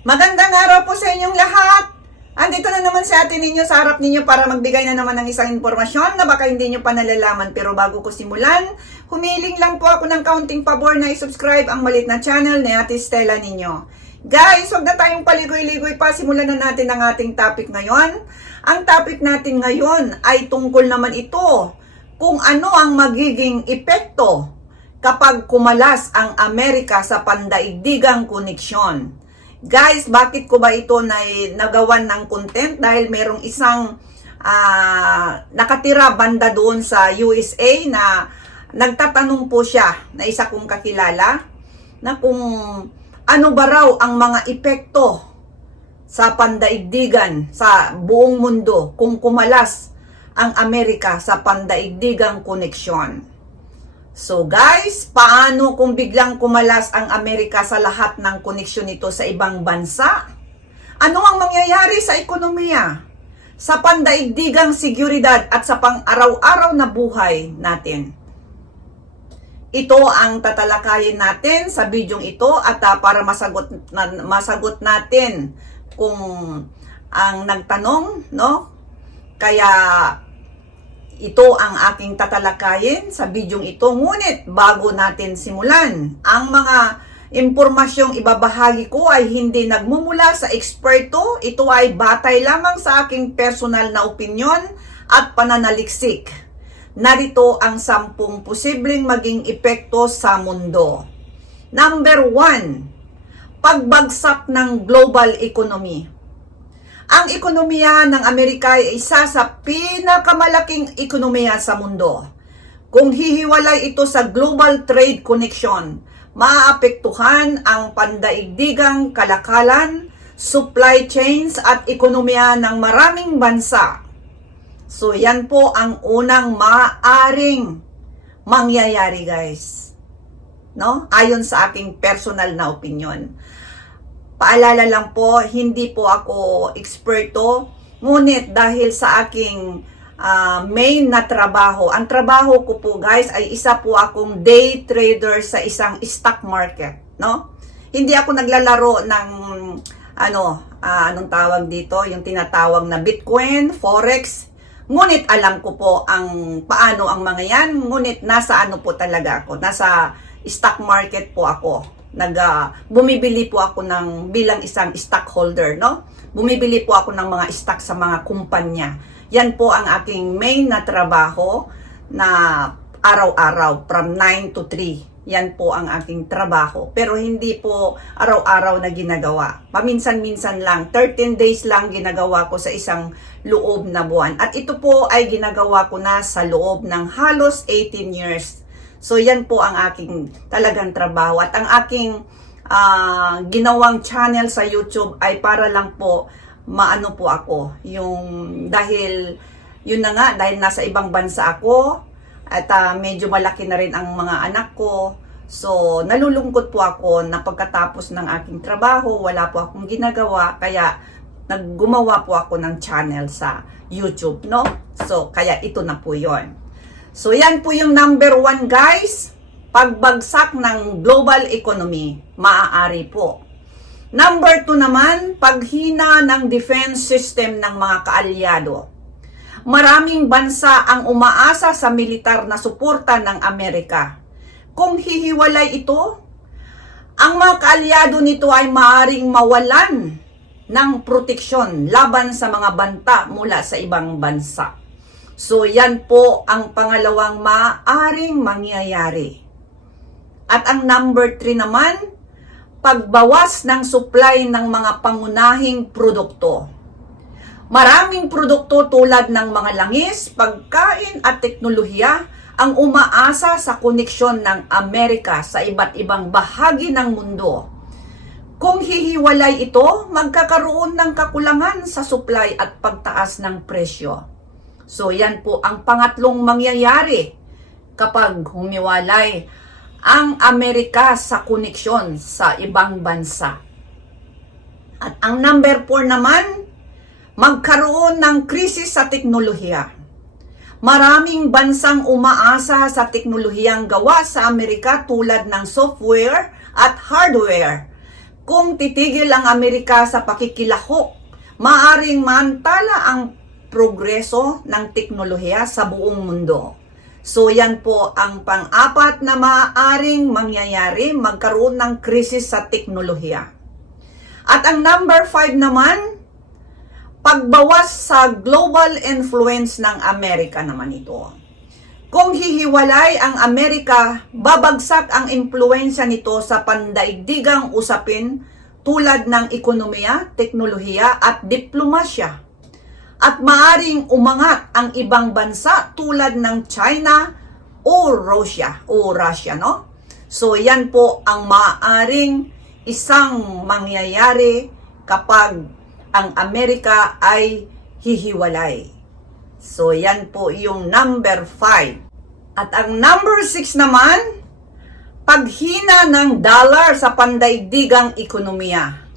Magandang araw po sa inyong lahat. Andito na naman si ate ninyo sa harap ninyo para magbigay na naman ng isang impormasyon na baka hindi nyo pa nalalaman. Pero bago ko simulan, humiling lang po ako ng kaunting pabor na i-subscribe ang malit na channel ni ate Stella ninyo. Guys, huwag na tayong paligoy-ligoy pa. Simulan na natin ang ating topic ngayon. Ang topic natin ngayon ay tungkol naman ito kung ano ang magiging epekto kapag kumalas ang Amerika sa pandaigdigang koneksyon. Guys, bakit ko ba ito na nagawan ng content? Dahil merong isang ah, nakatira banda doon sa USA na nagtatanong po siya na isa kong kakilala na kung ano ba raw ang mga epekto sa pandaigdigan sa buong mundo kung kumalas ang Amerika sa pandaigdigang koneksyon. So guys, paano kung biglang kumalas ang Amerika sa lahat ng koneksyon nito sa ibang bansa? Ano ang mangyayari sa ekonomiya? Sa pandaigdigang seguridad at sa pang-araw-araw na buhay natin? Ito ang tatalakayin natin sa bidyong ito at ah, para masagot na, masagot natin kung ang nagtanong, no? Kaya ito ang aking tatalakayin sa bidyong ito. Ngunit bago natin simulan, ang mga impormasyong ibabahagi ko ay hindi nagmumula sa eksperto. Ito ay batay lamang sa aking personal na opinyon at pananaliksik. Narito ang sampung posibleng maging epekto sa mundo. Number one, pagbagsak ng global economy. Ang ekonomiya ng Amerika ay isa sa pinakamalaking ekonomiya sa mundo. Kung hihiwalay ito sa global trade connection, maapektuhan ang pandaigdigang kalakalan, supply chains at ekonomiya ng maraming bansa. So yan po ang unang maaring mangyayari guys. No? Ayon sa aking personal na opinion. Paalala lang po, hindi po ako eksperto, ngunit dahil sa aking ah, main na trabaho, ang trabaho ko po guys ay isa po akong day trader sa isang stock market, no? Hindi ako naglalaro ng ano, ah, anong tawag dito, yung tinatawag na Bitcoin, Forex. Ngunit alam ko po ang paano ang mga yan, ngunit nasa ano po talaga ako, nasa stock market po ako nag ah, bumibili po ako ng bilang isang stockholder, no? Bumibili po ako ng mga stock sa mga kumpanya. Yan po ang aking main na trabaho na araw-araw from 9 to 3. Yan po ang aking trabaho. Pero hindi po araw-araw na ginagawa. Paminsan-minsan lang, 13 days lang ginagawa ko sa isang loob na buwan. At ito po ay ginagawa ko na sa loob ng halos 18 years So yan po ang aking talagang trabaho. At ang aking ah, ginawang channel sa YouTube ay para lang po maano po ako. Yung dahil yun na nga dahil nasa ibang bansa ako at ah, medyo malaki na rin ang mga anak ko. So nalulungkot po ako na pagkatapos ng aking trabaho wala po akong ginagawa. Kaya naggumawa po ako ng channel sa YouTube no? So kaya ito na po yon So yan po yung number one guys. Pagbagsak ng global economy, maaari po. Number two naman, paghina ng defense system ng mga kaalyado. Maraming bansa ang umaasa sa militar na suporta ng Amerika. Kung hihiwalay ito, ang mga kaalyado nito ay maaring mawalan ng proteksyon laban sa mga banta mula sa ibang bansa. So yan po ang pangalawang maaring mangyayari. At ang number 3 naman, pagbawas ng supply ng mga pangunahing produkto. Maraming produkto tulad ng mga langis, pagkain at teknolohiya ang umaasa sa koneksyon ng Amerika sa iba't ibang bahagi ng mundo. Kung hihiwalay ito, magkakaroon ng kakulangan sa supply at pagtaas ng presyo. So yan po ang pangatlong mangyayari kapag humiwalay ang Amerika sa koneksyon sa ibang bansa. At ang number 4 naman, magkaroon ng krisis sa teknolohiya. Maraming bansang umaasa sa teknolohiyang gawa sa Amerika tulad ng software at hardware. kung titigil ang Amerika sa pakikilahok, maaring mantala ang progreso ng teknolohiya sa buong mundo. So yan po ang pang-apat na maaaring mangyayari magkaroon ng krisis sa teknolohiya. At ang number five naman, pagbawas sa global influence ng Amerika naman ito. Kung hihiwalay ang Amerika, babagsak ang impluensya nito sa pandaigdigang usapin tulad ng ekonomiya, teknolohiya at diplomasya. At maaring umangat ang ibang bansa tulad ng China o Russia o Russia, no? So yan po ang maaaring isang mangyayari kapag ang Amerika ay hihiwalay. So, yan po yung number 5. At ang number 6 naman, paghina ng dollar sa pandaigdigang ekonomiya.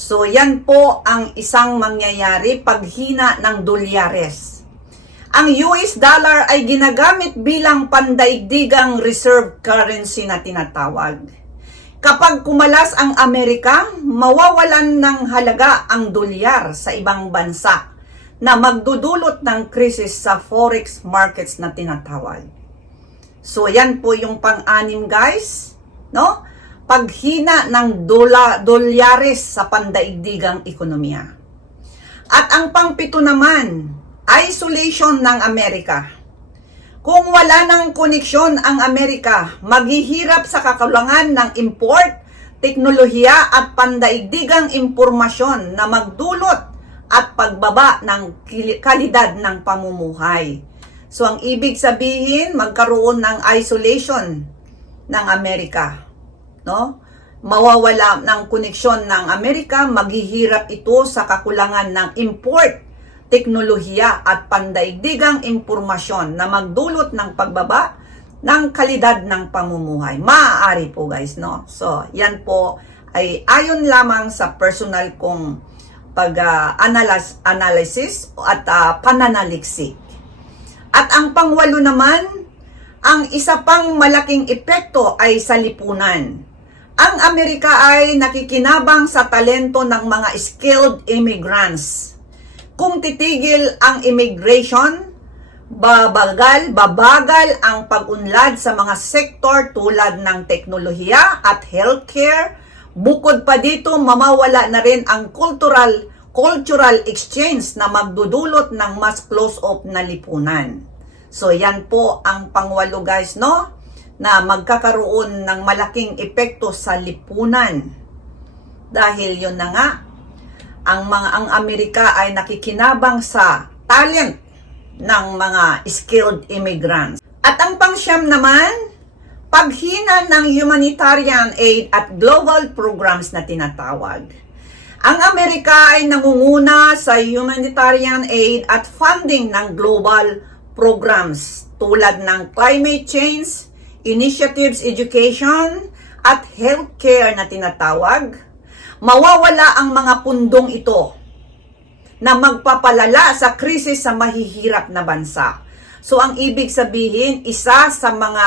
So, yan po ang isang mangyayari paghina ng dolyares. Ang US dollar ay ginagamit bilang pandaigdigang reserve currency na tinatawag. Kapag kumalas ang Amerika, mawawalan ng halaga ang dolyar sa ibang bansa na magdudulot ng krisis sa forex markets na tinatawag. So yan po yung pang-anim guys, no? Paghina ng dola, dolyares sa pandaigdigang ekonomiya. At ang pangpito naman, isolation ng Amerika. Kung wala ng koneksyon ang Amerika, maghihirap sa kakulangan ng import, teknolohiya at pandaigdigang impormasyon na magdulot at pagbaba ng kalidad ng pamumuhay. So ang ibig sabihin, magkaroon ng isolation ng Amerika, no? Mawawala ng koneksyon ng Amerika, maghihirap ito sa kakulangan ng import, teknolohiya at pandaigdigang impormasyon na magdulot ng pagbaba ng kalidad ng pamumuhay. Maaari po guys, no? So, yan po ay ayon lamang sa personal kong pag-analysis analysis at uh, pananaliksik. At ang pangwalo naman, ang isa pang malaking epekto ay sa lipunan. Ang Amerika ay nakikinabang sa talento ng mga skilled immigrants. Kung titigil ang immigration, babagal, babagal ang pag-unlad sa mga sektor tulad ng teknolohiya at healthcare. Bukod pa dito, mamawala na rin ang cultural cultural exchange na magdudulot ng mas close-up na lipunan. So yan po ang pangwalo guys, no? Na magkakaroon ng malaking epekto sa lipunan. Dahil yun na nga, ang mga ang Amerika ay nakikinabang sa talent ng mga skilled immigrants. At ang pangsyam naman, paghina ng humanitarian aid at global programs na tinatawag. Ang Amerika ay nangunguna sa humanitarian aid at funding ng global programs tulad ng climate change, initiatives education, at healthcare na tinatawag. Mawawala ang mga pundong ito na magpapalala sa krisis sa mahihirap na bansa. So ang ibig sabihin, isa sa mga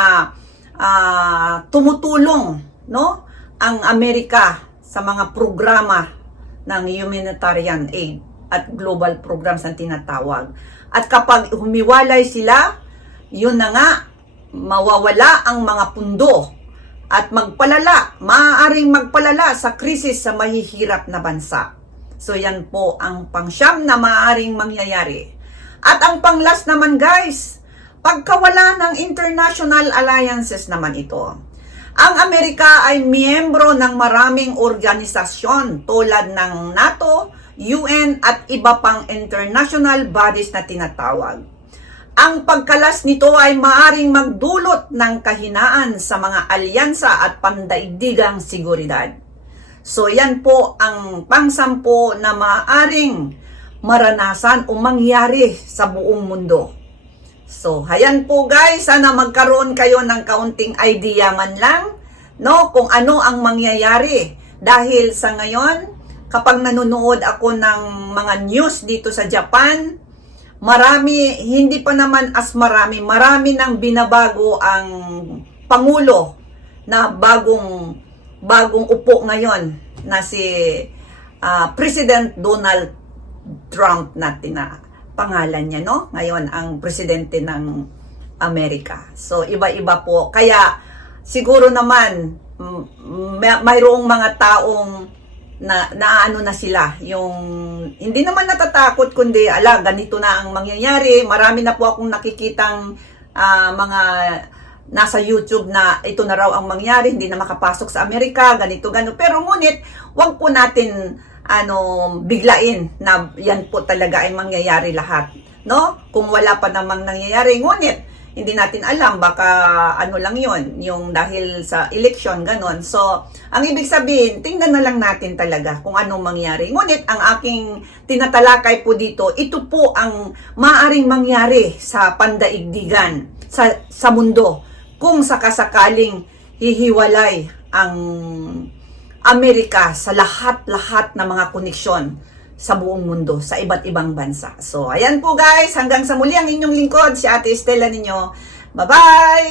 uh, tumutulong no ang Amerika sa mga programa ng humanitarian aid at global programs ang tinatawag. At kapag humiwalay sila, yun na nga, mawawala ang mga pundo at magpalala, maaaring magpalala sa krisis sa mahihirap na bansa. So yan po ang pangsyam na maaaring mangyayari. At ang panglas naman guys, pagkawala ng international alliances naman ito. Ang Amerika ay miyembro ng maraming organisasyon tulad ng NATO, UN at iba pang international bodies na tinatawag. Ang pagkalas nito ay maaring magdulot ng kahinaan sa mga alyansa at pandaigdigang seguridad. So yan po ang pangsampo na maaring maranasan o mangyari sa buong mundo. So, hayan po guys, sana magkaroon kayo ng kaunting idea man lang, no, kung ano ang mangyayari. Dahil sa ngayon, kapag nanonood ako ng mga news dito sa Japan, marami, hindi pa naman as marami, marami nang binabago ang Pangulo na bagong bagong upo ngayon na si ah, President Donald Trump na pangalan niya, no? Ngayon, ang presidente ng Amerika. So, iba-iba po. Kaya, siguro naman, may, mayroong mga taong na naano na sila yung hindi naman natatakot kundi ala ganito na ang mangyayari. Marami na po akong nakikitang ah, mga nasa YouTube na ito na raw ang mangyari hindi na makapasok sa Amerika ganito gano pero ngunit wag po natin ano biglain na yan po talaga ay mangyayari lahat no? Kung wala pa namang nangyayari. Ngunit hindi natin alam baka ano lang yon yung dahil sa election ganon. So ang ibig sabihin tingnan na lang natin talaga kung anong mangyari. Ngunit ang aking tinatalakay po dito ito po ang maaring mangyari sa pandaigdigan sa sa mundo kung sakasakaling hihiwalay ang Amerika sa lahat-lahat ng mga koneksyon sa buong mundo, sa iba't ibang bansa. So, ayan po guys, hanggang sa muli ang inyong lingkod, si Ate Estela ninyo. Bye-bye!